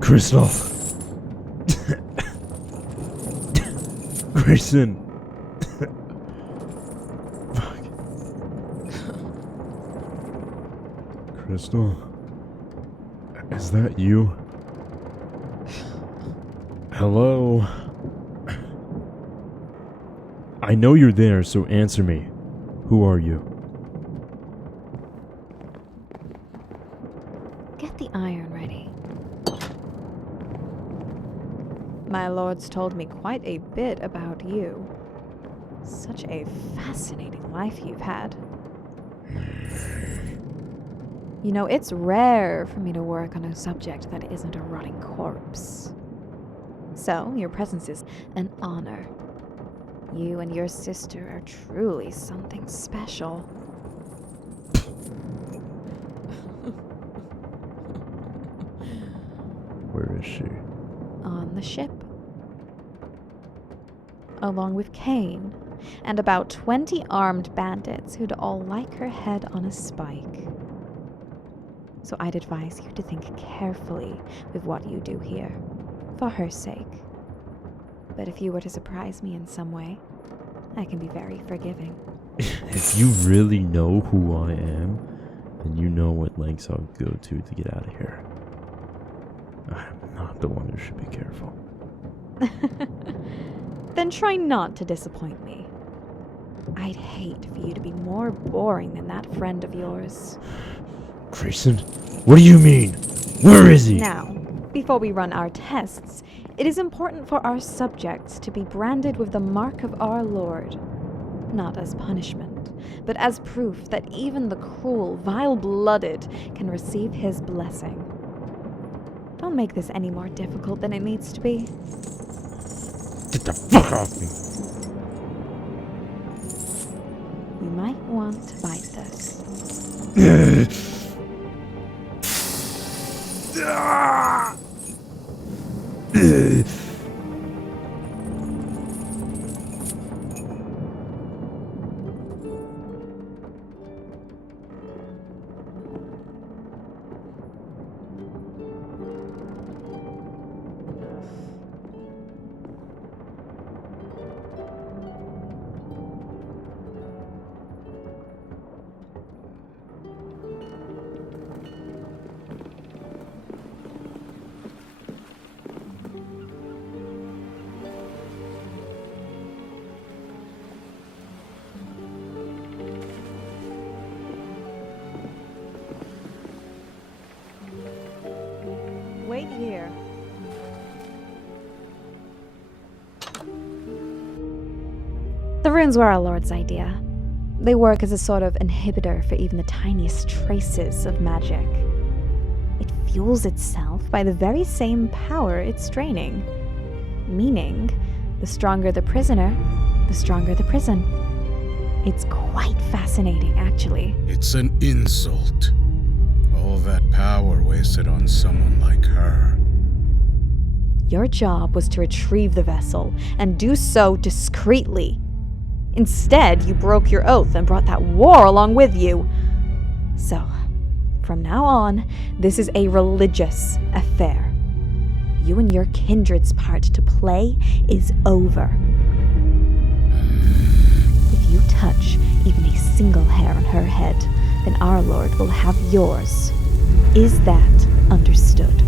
Krystal. Grayson. Fuck. Krystal. Is that you? Hello? I know you're there, so answer me. Who are you? Get the iron ready. My lords told me quite a bit about you. Such a fascinating life you've had. You know, it's rare for me to work on a subject that isn't a rotting corpse. So, your presence is an honor. You and your sister are truly something special. Where is she? On the ship. Along with Kain, and about 20 armed bandits who'd all like her head on a spike. So I'd advise you to think carefully with what you do here, for her sake. But if you were to surprise me in some way, I can be very forgiving. If you really know who I am, then you know what lengths I'll go to get out of here. I'm not the one who should be careful. Then try not to disappoint me. I'd hate for you to be more boring than that friend of yours. Grayson? What do you mean? Where is he? Now, before we run our tests, it is important for our subjects to be branded with the mark of our Lord. Not as punishment, but as proof that even the cruel, vile-blooded can receive his blessing. Don't make this any more difficult than it needs to be. Get the fuck off me! You might want to bite this. Wait here. The runes were our Lord's idea. They work as a sort of inhibitor for even the tiniest traces of magic. It fuels itself by the very same power it's draining. Meaning, the stronger the prisoner, the stronger the prison. It's quite fascinating, actually. It's an insult. All that power wasted on someone like her. Your job was to retrieve the vessel, and do so discreetly. Instead, you broke your oath and brought that war along with you. So, from now on, this is a religious affair. You and your kindred's part to play is over. If you touch even a single hair on her head, then our Lord will have yours. Is that understood?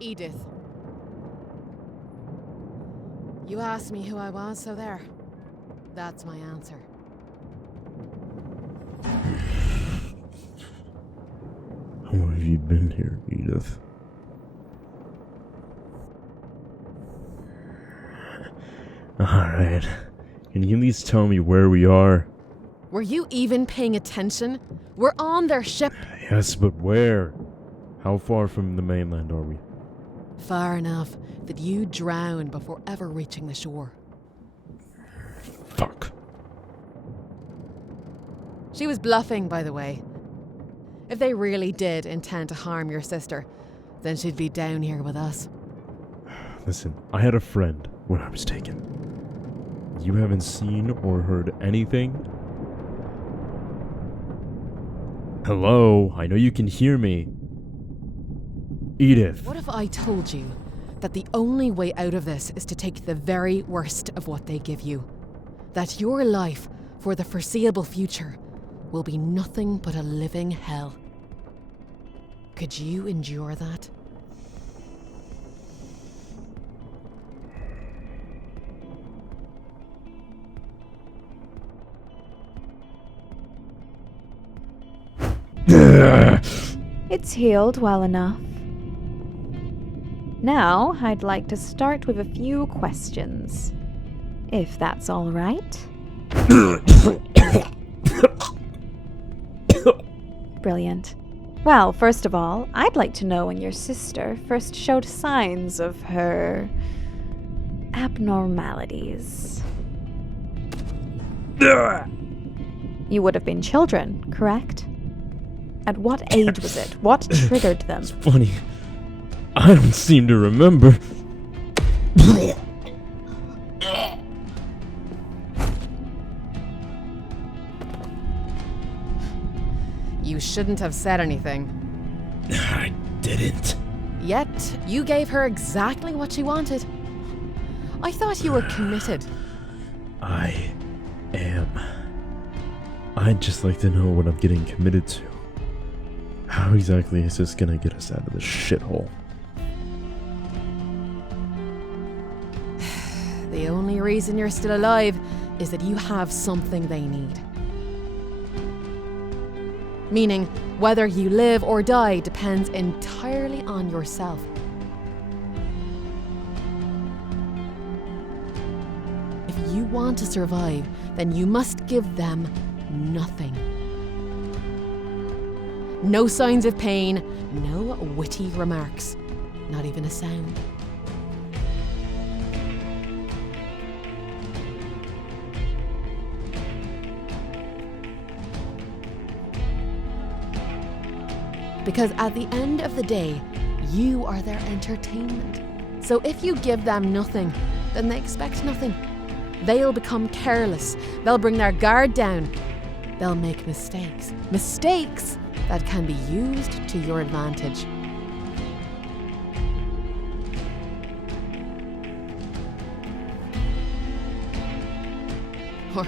Edith. You asked me who I was, so there. That's my answer. How long have you been here, Edith? Alright. Can you at least tell me where we are? Were you even paying attention? We're on their ship. Yes, but where? How far from the mainland are we? Far enough that you drown before ever reaching the shore. Fuck. She was bluffing, by the way. If they really did intend to harm your sister, then she'd be down here with us. Listen, I had a friend when I was taken. You haven't seen or heard anything? Hello? I know you can hear me. Edith. What if I told you that the only way out of this is to take the very worst of what they give you? That your life, for the foreseeable future, will be nothing but a living hell. Could you endure that? It's healed well enough. Now, I'd like to start with a few questions. If that's all right. Brilliant. Well, first of all, I'd like to know when your sister first showed signs of her abnormalities. You would have been children, correct? At what age was it? What triggered them? It's funny. I don't seem to remember. You shouldn't have said anything. I didn't. Yet, you gave her exactly what she wanted. I thought you were committed. I am. I'd just like to know what I'm getting committed to. How exactly is this gonna get us out of this shithole? The only reason you're still alive is that you have something they need. Meaning, whether you live or die depends entirely on yourself. If you want to survive, then you must give them nothing. No signs of pain, no witty remarks, not even a sound. Because at the end of the day, you are their entertainment. So if you give them nothing, then they expect nothing. They'll become careless. They'll bring their guard down. They'll make mistakes. Mistakes that can be used to your advantage. Or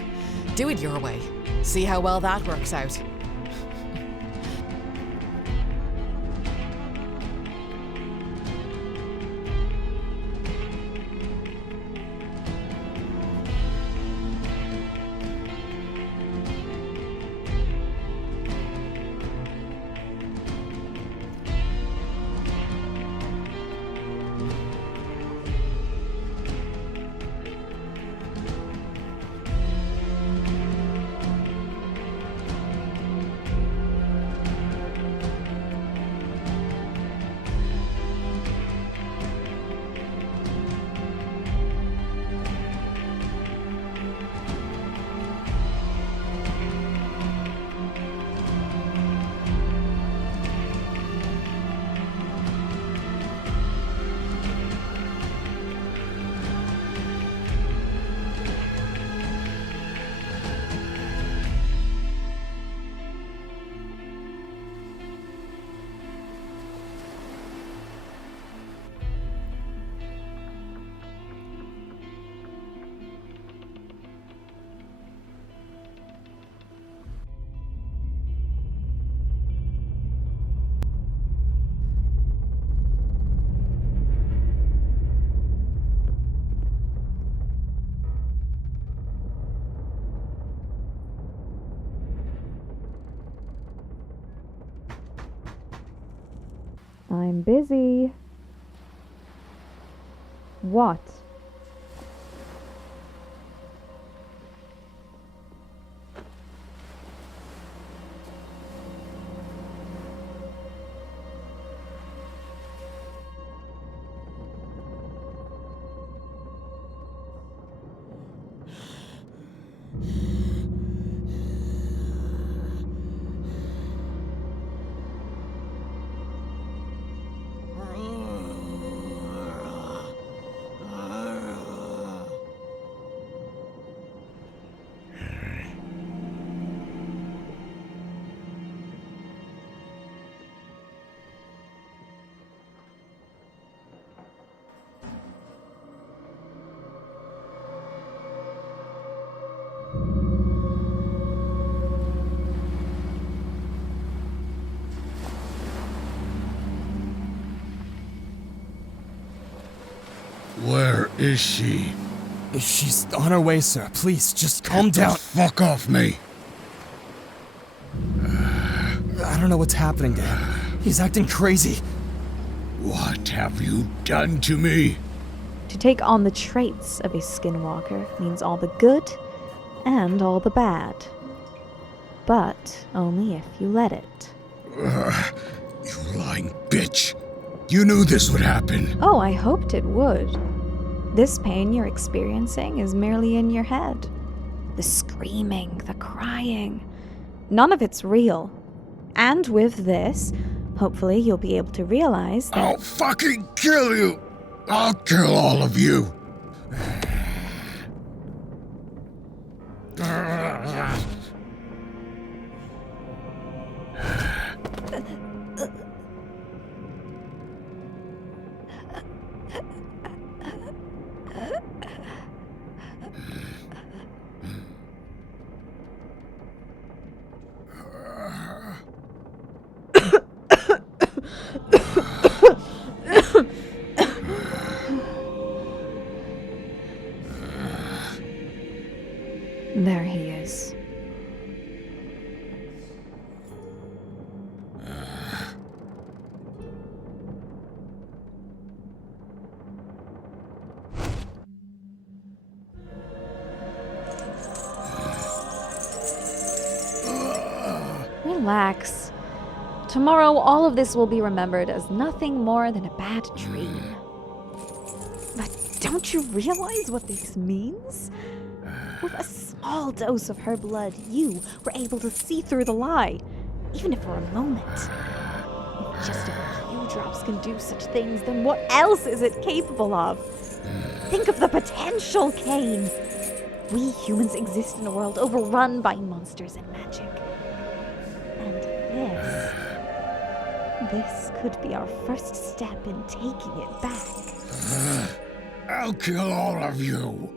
do it your way. See how well that works out. I'm busy. What? Where is she? She's on her way, sir. Please, just calm Get the down. fuck off me! I don't know what's happening to him. He's acting crazy. What have you done to me? To take on the traits of a skinwalker means all the good and all the bad. But only if you let it. You lying bitch! You knew this would happen! Oh, I hoped it would. This pain you're experiencing is merely in your head. The screaming, the crying. None of it's real. And with this, hopefully you'll be able to realize that... I'll fucking kill you! I'll kill all of you! There he is. Relax. Tomorrow, all of this will be remembered as nothing more than a bad dream. But don't you realize what this means? With a small dose of her blood, you were able to see through the lie, even if for a moment. If just a few drops can do such things, then what else is it capable of? Think of the potential, Kain. We humans exist in a world overrun by monsters and magic. And this could be our first step in taking it back. I'll kill all of you!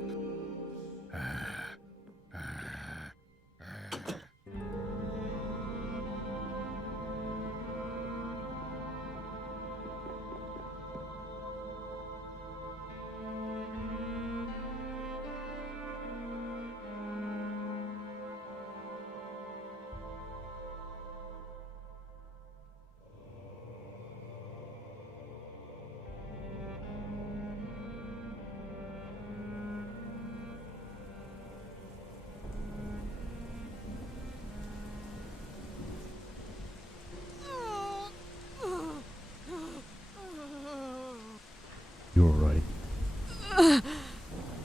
You're right.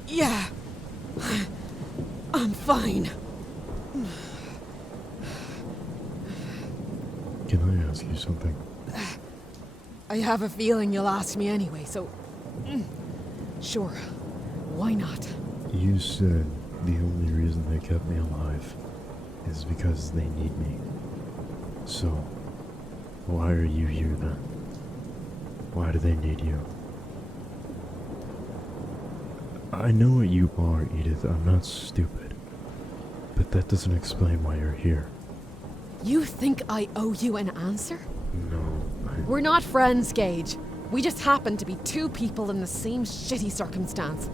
Yeah. I'm fine. Can I ask you something? I have a feeling you'll ask me anyway, so... Sure. Why not? You said the only reason they kept me alive is because they need me. So, why are you here then? Why do they need you? I know what you are, Edith. I'm not stupid. But that doesn't explain why you're here. You think I owe you an answer? No, We're not friends, Gage. We just happen to be two people in the same shitty circumstance.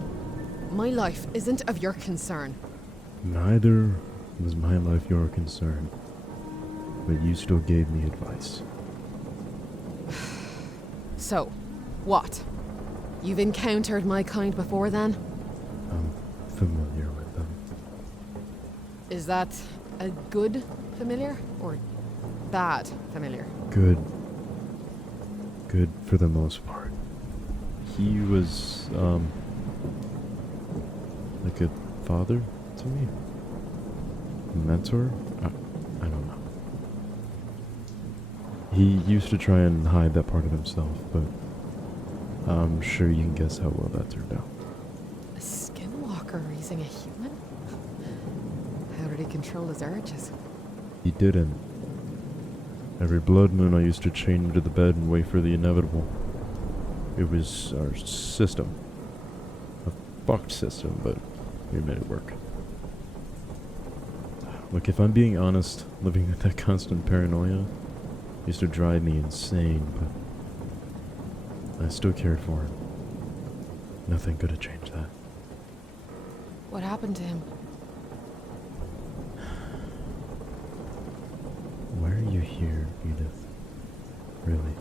My life isn't of your concern. neither was my life your concern. But you still gave me advice. So, what? You've encountered my kind before then? I'm familiar with them. Is that a good familiar or bad familiar? Good. Good for the most part. He was, like a father to me? A mentor? I don't know. He used to try and hide that part of himself, but I'm sure you can guess how well that turned out. A skinwalker raising a human? How did he control his urges? He didn't. Every blood moon I used to chain him to the bed and wait for the inevitable. It was our system. A fucked system, but we made it work. Look, if I'm being honest, living with that constant paranoia used to drive me insane, but I still cared for him. Nothing could have changed that. What happened to him? Why are you here, Edith? Really?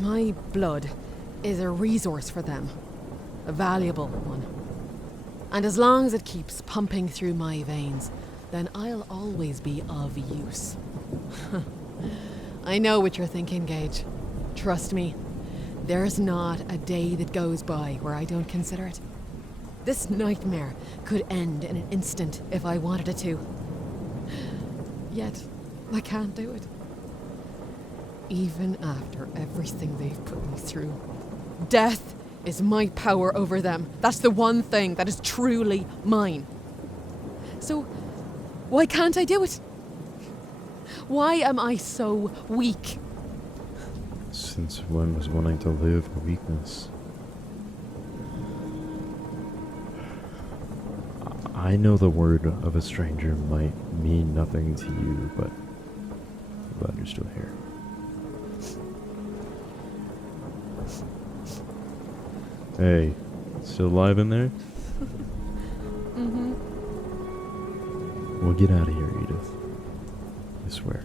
My blood is a resource for them. A valuable one. And as long as it keeps pumping through my veins, then I'll always be of use. I know what you're thinking, Gage. Trust me, there's not a day that goes by where I don't consider it. This nightmare could end in an instant if I wanted it to. Yet, I can't do it. Even after everything they've put me through. Death is my power over them. That's the one thing that is truly mine. So, why can't I do it? Why am I so weak? Since when was wanting to live a weakness? I know the word of a stranger might mean nothing to you, but I'm glad you're still here. Hey, still alive in there? Mm-hmm. Well, get out of here, Edith. I swear.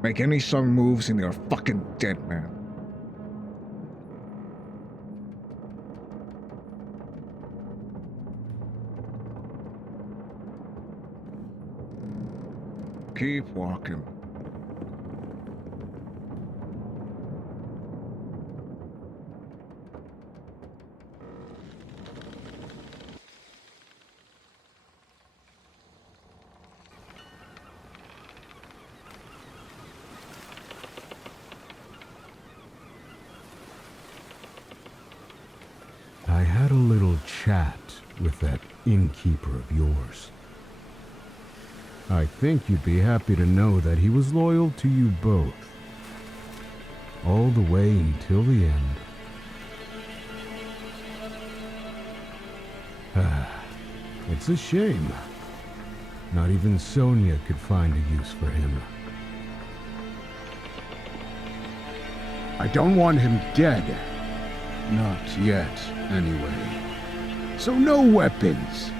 Make any sudden moves and you're fucking dead, man. Keep walking. I had a little chat with that innkeeper of yours. I think you'd be happy to know that he was loyal to you both. All the way until the end. It's a shame. Not even Sonia could find a use for him. I don't want him dead. Not yet, anyway. So no weapons.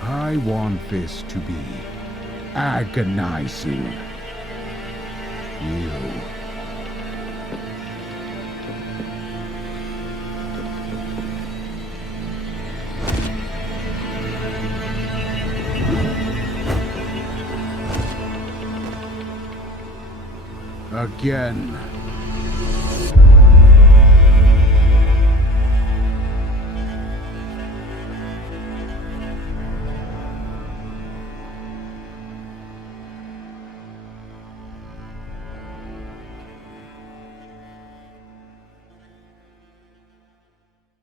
I want this to be agonizing. You. Again.